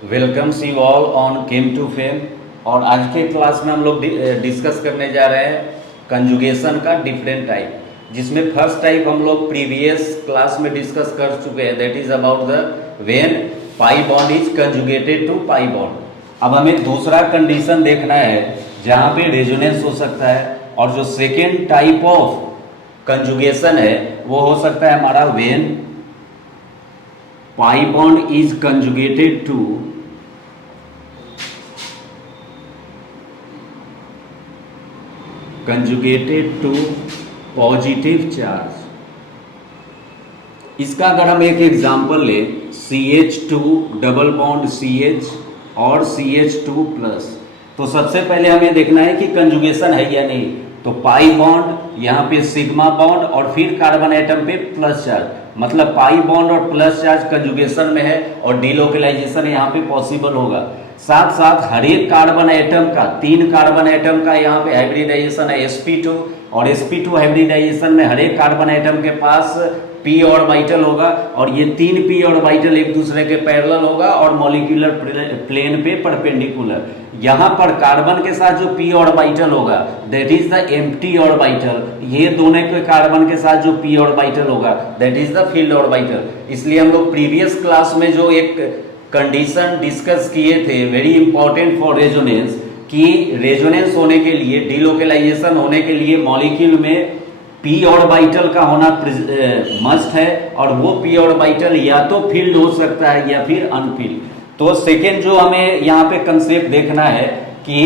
Welcome see all on came to fame. और आज के क्लास में हम लोग डिस्कस करने जा रहे हैं कंजुगेशन का डिफरेंट टाइप, जिसमें फर्स्ट टाइप हम लोग प्रीवियस क्लास में डिस्कस कर चुके हैं, that is about the when pi bond is conjugated to pi bond. अब हमें दूसरा कंडीशन देखना है जहाँ पे रेजोनेंस हो सकता है, और जो सेकेंड टाइप ऑफ कंजुगेशन है वो हो सकता है हमारा when pi bond is conjugated to positive charge. इसका अगर हम एक एग्जांपल ले CH2 डबल बॉन्ड CH और CH2 प्लस, तो सबसे पहले हमें देखना है कि कंजुगेशन है या नहीं। तो पाई बॉन्ड, यहाँ पे सिग्मा बॉन्ड और फिर कार्बन एटम पे प्लस चार्ज, मतलब पाई बॉन्ड और प्लस चार्ज कंजुगेशन में है और डीलोकलाइजेशन यहाँ पे पॉसिबल होगा। साथ साथ हर एक कार्बन एटम का, 3 कार्बन एटम का यहाँ पे हाइब्रिडाइजेशन है sp2, और sp2 हाइब्रिडाइजेशन में हर एक कार्बन एटम के पास p ऑर्बिटल होगा, और ये 3 p ऑर्बिटल एक दूसरे के पैरेलल होगा और मॉलिक्यूलर प्लेन पे परपेंडिकुलर। यहाँ पर कार्बन के साथ जो p ऑर्बिटल होगा that is the empty orbital, ये दोनों के कार्बन के साथ जो p ऑर्बिटल होगा that is the filled orbital. इसलिए हम लोग प्रीवियस क्लास में जो एक कंडीशन डिस्कस किए थे वेरी इंपॉर्टेंट फॉर रेजोनेंस, कि रेजोनेंस होने के लिए, डीलोकलाइजेशन होने के लिए मॉलिक्यूल में p ऑर्बिटल का होना मस्ट है, और वो p ऑर्बिटल या तो फील्ड हो सकता है या फिर अनफील्ड। तो सेकेंड जो हमें यहाँ पे कंसेप्ट देखना है कि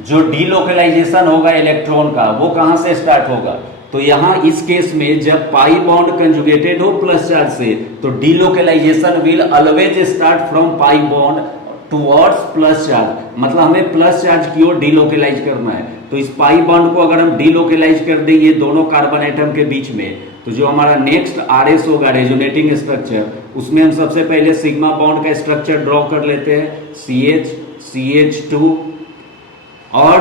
जो डीलोकलाइजेशन होगा इलेक्ट्रॉन का वो कहाँ से स्टार्ट होगा। तो यहाँ इस केस में जब पाई बॉन्ड कंजुगेटेड हो प्लस चार्ज से, तो delocalisation will always start from pi bond towards plus charge, मतलब हमें प्लस चार्ज की ओर डीलोकलाइज करना है। तो इस पाई बॉन्ड को अगर हम डीलोकलाइज कर दें ये दोनों कार्बन एटम के बीच में, तो जो हमारा नेक्स्ट RS होगा रेजोनेटिंग स्ट्रक्चर, उसमें हम सबसे पहले सिग्मा बॉन्ड का स्ट्रक्चर ड्रॉ कर लेते हैं CH CH2, और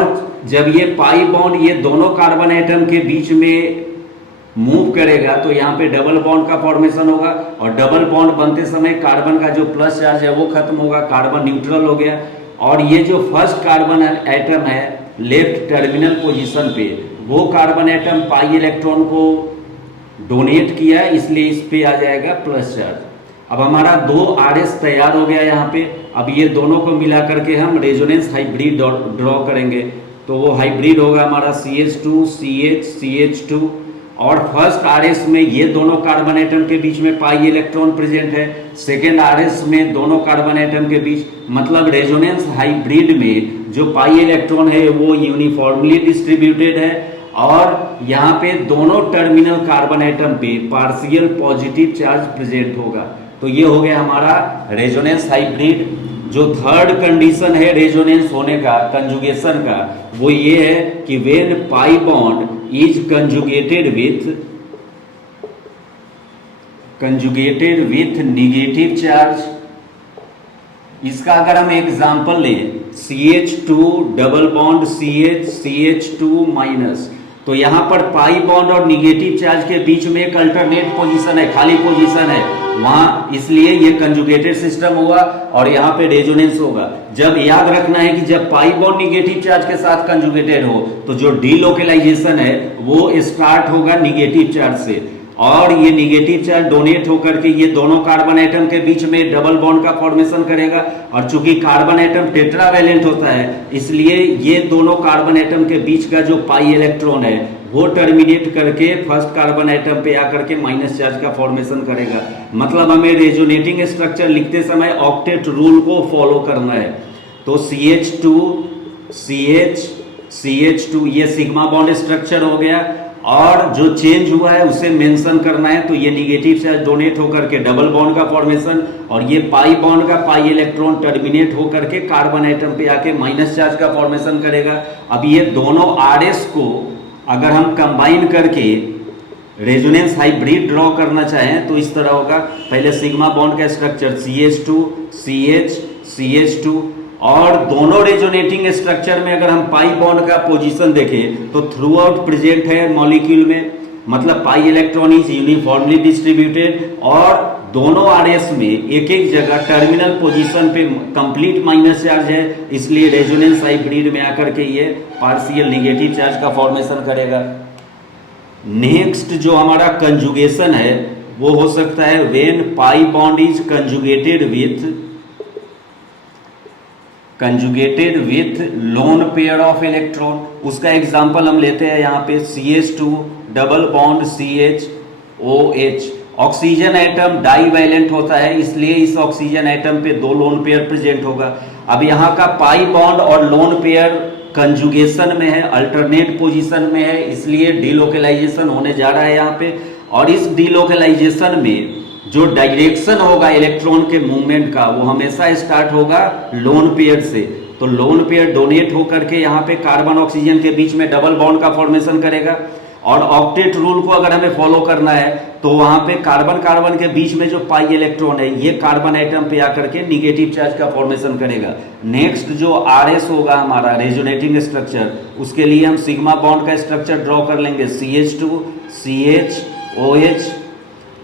जब ये पाई बॉन्ड ये दोनों कार्बन एटम के बीच में मूव करेगा तो यहाँ पे डबल बॉन्ड का फॉर्मेशन होगा, और डबल बॉन्ड बनते समय कार्बन का जो प्लस चार्ज है वो खत्म होगा, कार्बन न्यूट्रल हो गया। और ये जो फर्स्ट कार्बन एटम है लेफ्ट टर्मिनल पोजीशन पे, वो कार्बन एटम पाई इलेक्ट्रॉन को डोनेट किया, इसलिए इस पे आ जाएगा प्लस चार्ज। अब हमारा 2 RS तैयार हो गया यहाँ पे। अब ये दोनों को मिला करके हम रेजोनेंस हाइब्रिड ड्रॉ करेंगे, तो वो हाइब्रिड होगा हमारा CH2 CH CH2, और फर्स्ट RS में ये दोनों कार्बन एटम के बीच में पाई इलेक्ट्रॉन प्रेजेंट है, सेकेंड RS में दोनों कार्बन एटम के बीच, मतलब रेजोनेंस हाइब्रिड में जो पाई इलेक्ट्रॉन है वो यूनिफॉर्मली डिस्ट्रीब्यूटेड है, और यहाँ पे दोनों टर्मिनल कार्बन एटम पे पार्शियल पॉजिटिव चार्ज प्रेजेंट होगा। तो ये हो गया हमारा रेजोनेंस हाइब्रिड। जो थर्ड कंडीशन है रेजोनेंस होने का, कंजुगेशन का, वो ये है कि when pi bond is conjugated with negative charge. इसका अगर हम एग्जांपल लें CH2 double bond CH CH2 minus, तो यहाँ पर पाई बॉन्ड और निगेटिव चार्ज के बीच में एक अल्टरनेट पोजीशन है, खाली पोजीशन है वहां, इसलिए ये कंजुगेटेड सिस्टम हुआ और यहाँ पे रेजोनेंस होगा। जब याद रखना है कि जब पाई बॉन्ड निगेटिव चार्ज के साथ कंजुगेटेड हो तो जो डीलोकलाइजेशन है वो स्टार्ट होगा निगेटिव चार्ज से, और ये निगेटिव चार्ज डोनेट होकर के ये दोनों कार्बन एटम के बीच में डबल बॉन्ड का फॉर्मेशन करेगा, और चूंकि कार्बन एटम टेट्रावैलेंट होता है इसलिए ये दोनों कार्बन एटम के बीच का जो पाई इलेक्ट्रॉन है वो टर्मिनेट करके फर्स्ट कार्बन एटम पे आकर के माइनस चार्ज का फॉर्मेशन करेगा। मतलब हमें रेजोनेटिंग स्ट्रक्चर लिखते समय ऑक्टेट रूल को फॉलो करना है। तो CH2 CH CH2 ये सिग्मा बॉन्ड स्ट्रक्चर हो गया, और जो चेंज हुआ है उसे मेंशन करना है। तो ये निगेटिव चार्ज डोनेट होकर के डबल बॉन्ड का फॉर्मेशन, और ये पाई बॉन्ड का पाई इलेक्ट्रॉन टर्मिनेट होकर के कार्बन एटम पे आके माइनस चार्ज का फॉर्मेशन करेगा। अब ये दोनों RS को अगर हम कंबाइन करके रेजोनेंस हाइब्रिड ड्रॉ करना चाहें तो इस तरह होगा। पहले सिग्मा बॉन्ड का स्ट्रक्चर CH2 CH CH2, और दोनों रेजोनेटिंग स्ट्रक्चर में अगर हम पाई बॉन्ड का पोजीशन देखें तो थ्रू आउट प्रेजेंट है मॉलिक्यूल में, मतलब pi electron is uniformly distributed, और दोनों आरएस में एक एक जगह टर्मिनल पोजीशन पे कंप्लीट माइनस चार्ज है, इसलिए रेजोनेंस हाइब्रिड में आकर के ये पार्शियल निगेटिव चार्ज का फॉर्मेशन करेगा। नेक्स्ट जो हमारा कंजुगेशन है वो हो सकता है when pi bond is conjugated with lone pair of electron. उसका एग्जांपल हम लेते हैं यहाँ पे CH2 double bond CHOH। Oxygen atom divalent होता है, इसलिए इस ऑक्सीजन एटम पे दो लोन पेयर प्रेजेंट होगा। अब यहाँ का पाई बॉन्ड और लोन पेयर कंजुगेशन में है, अल्टरनेट पोजीशन में है, इसलिए डीलोकलाइजेशन होने जा रहा है यहाँ पे। और इस डीलोकलाइजेशन में जो डायरेक्शन होगा इलेक्ट्रॉन के मूवमेंट का वो हमेशा स्टार्ट होगा लोन पेयर से। तो लोन पेयर डोनेट होकर के यहाँ पे कार्बन ऑक्सीजन के बीच में डबल बॉन्ड का फॉर्मेशन करेगा। और ऑक्टेट रूल को अगर हमें फॉलो करना है तो वहां पे कार्बन कार्बन के बीच में जो पाई इलेक्ट्रॉन है ये कार्बन एटम पे आकर के निगेटिव चार्ज का फॉर्मेशन करेगा। नेक्स्ट जो आरएस होगा हमारा रेजोनेटिंग स्ट्रक्चर, उसके लिए हम सिग्मा बॉन्ड का स्ट्रक्चर ड्रॉ कर लेंगे CH2 CHOH।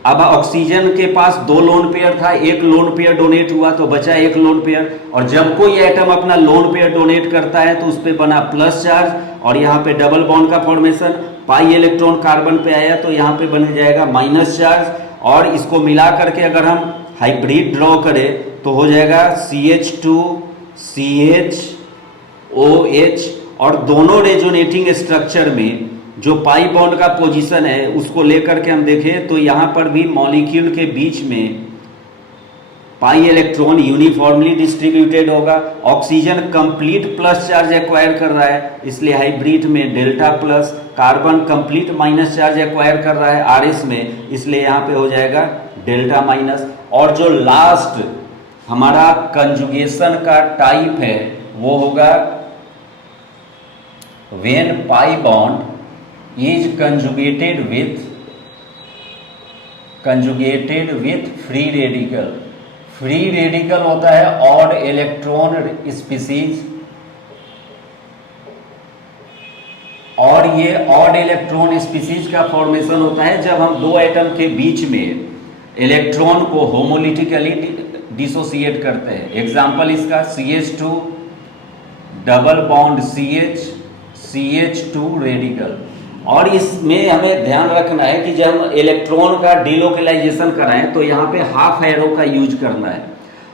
अब ऑक्सीजन के पास दो लोन पेयर था, एक लोन पेयर डोनेट हुआ तो बचा एक लोन पेयर। और जब कोई एटम अपना लोन पेयर डोनेट करता है तो उस पे बना प्लस चार्ज और यहाँ पे डबल बॉन्ड का फॉर्मेशन। पाई इलेक्ट्रॉन कार्बन पे आया तो यहाँ पे बन जाएगा माइनस चार्ज। और इसको मिला करके अगर हम हाइब्रिड ड्रॉ करें तो हो जाएगा CH2 CHOH। और दोनों रेजोनेटिंग स्ट्रक्चर में जो पाई बॉन्ड का पोजीशन है उसको लेकर के हम देखें तो यहाँ पर भी मॉलिक्यूल के बीच में पाई इलेक्ट्रॉन यूनिफॉर्मली डिस्ट्रीब्यूटेड होगा। Oxygen complete plus charge acquire कर रहा है, इसलिए हाइब्रिड में delta plus. Carbon complete minus charge acquire कर रहा है आरएस में, इसलिए यहाँ पे हो जाएगा डेल्टा माइनस। और जो लास्ट हमारा कंजुगेशन का टाइप है वो होगा when pi bond is conjugated with free radical. Free radical होता है ऑड इलेक्ट्रॉन स्पीसीज, और ये ऑड इलेक्ट्रॉन स्पीसीज का फॉर्मेशन होता है जब हम दो एटम के बीच में इलेक्ट्रॉन को होमोलिटिकली डिसोसिएट करते हैं। एग्जांपल इसका CH2 double bond CH2 radical. और इसमें हमें ध्यान रखना है कि जब हम इलेक्ट्रॉन का डीलोकलाइजेशन कराएं तो यहाँ पे हाफ एरो का यूज करना है।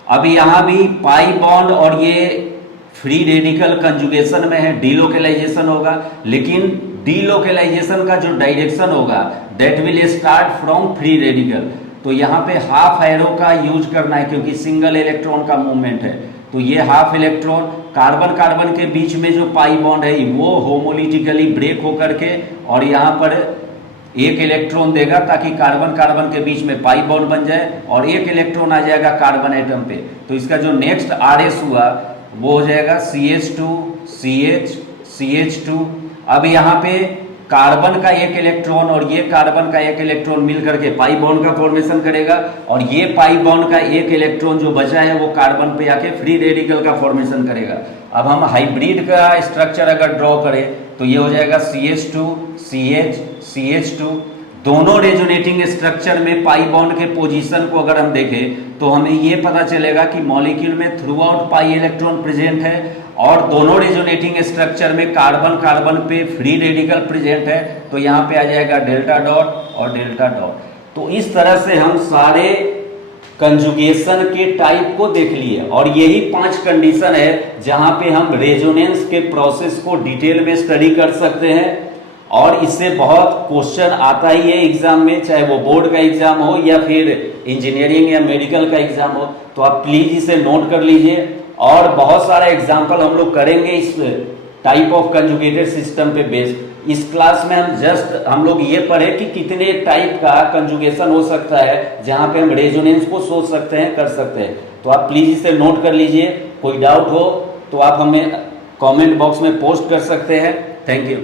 अब यहाँ भी पाई बॉन्ड और ये फ्री रेडिकल कंजुगेशन में है, डीलोकलाइजेशन होगा, लेकिन डीलोकलाइजेशन का जो डायरेक्शन होगा that will start from free radical. तो यहाँ पे हाफ एरो का यूज करना है क्योंकि सिंगल इलेक्ट्रॉन का मूवमेंट है। तो ये हाफ इलेक्ट्रॉन कार्बन कार्बन के बीच में जो पाई बॉन्ड है वो होमोलिटिकली ब्रेक होकर के और यहाँ पर एक इलेक्ट्रॉन देगा ताकि कार्बन कार्बन के बीच में पाई बॉन्ड बन जाए और एक इलेक्ट्रॉन आ जाएगा कार्बन एटम पे। तो इसका जो नेक्स्ट आरएस हुआ वो हो जाएगा CH2 CH2। अब यहाँ पे कार्बन का एक इलेक्ट्रॉन और ये कार्बन का एक इलेक्ट्रॉन मिल करके पाई बॉन्ड का फॉर्मेशन करेगा और ये पाई बॉन्ड का एक इलेक्ट्रॉन जो बचा है वो कार्बन पे आके फ्री रेडिकल का फॉर्मेशन करेगा। अब हम हाइब्रिड का स्ट्रक्चर अगर ड्रॉ करें तो ये हो जाएगा CH2 CH2। दोनों रेजोनेटिंग स्ट्रक्चर में पाई बॉन्ड के पोजीशन को अगर हम देखें तो हमें ये पता चलेगा कि मॉलिक्यूल में through out pi electron present है और दोनों रेजोनेटिंग स्ट्रक्चर में कार्बन कार्बन पे फ्री रेडिकल प्रेजेंट है। तो यहाँ पे आ जाएगा डेल्टा डॉट और डेल्टा डॉट। तो इस तरह से हम सारे कंजुगेशन के टाइप को देख लिए और यही 5 कंडीशन है जहां पे हम रेजोनेंस के प्रोसेस को डिटेल में स्टडी कर सकते हैं और इससे बहुत क्वेश्चन आता ही है एग्जाम में, चाहे वो बोर्ड का एग्जाम हो या फिर इंजीनियरिंग या मेडिकल का एग्जाम हो। तो आप प्लीज इसे नोट कर लीजिए और बहुत सारा एग्जाम्पल हम लोग करेंगे इस टाइप ऑफ कंजुगेटेड सिस्टम पे बेस्ड। इस क्लास में हम लोग ये पढ़े कि कितने टाइप का कंजुगेशन हो सकता है जहां पे हम रेजोनेंस को सोच सकते हैं, कर सकते हैं। तो आप प्लीज इसे नोट कर लीजिए। कोई डाउट हो तो आप हमें कमेंट बॉक्स में पोस्ट कर सकते हैं। Thank you.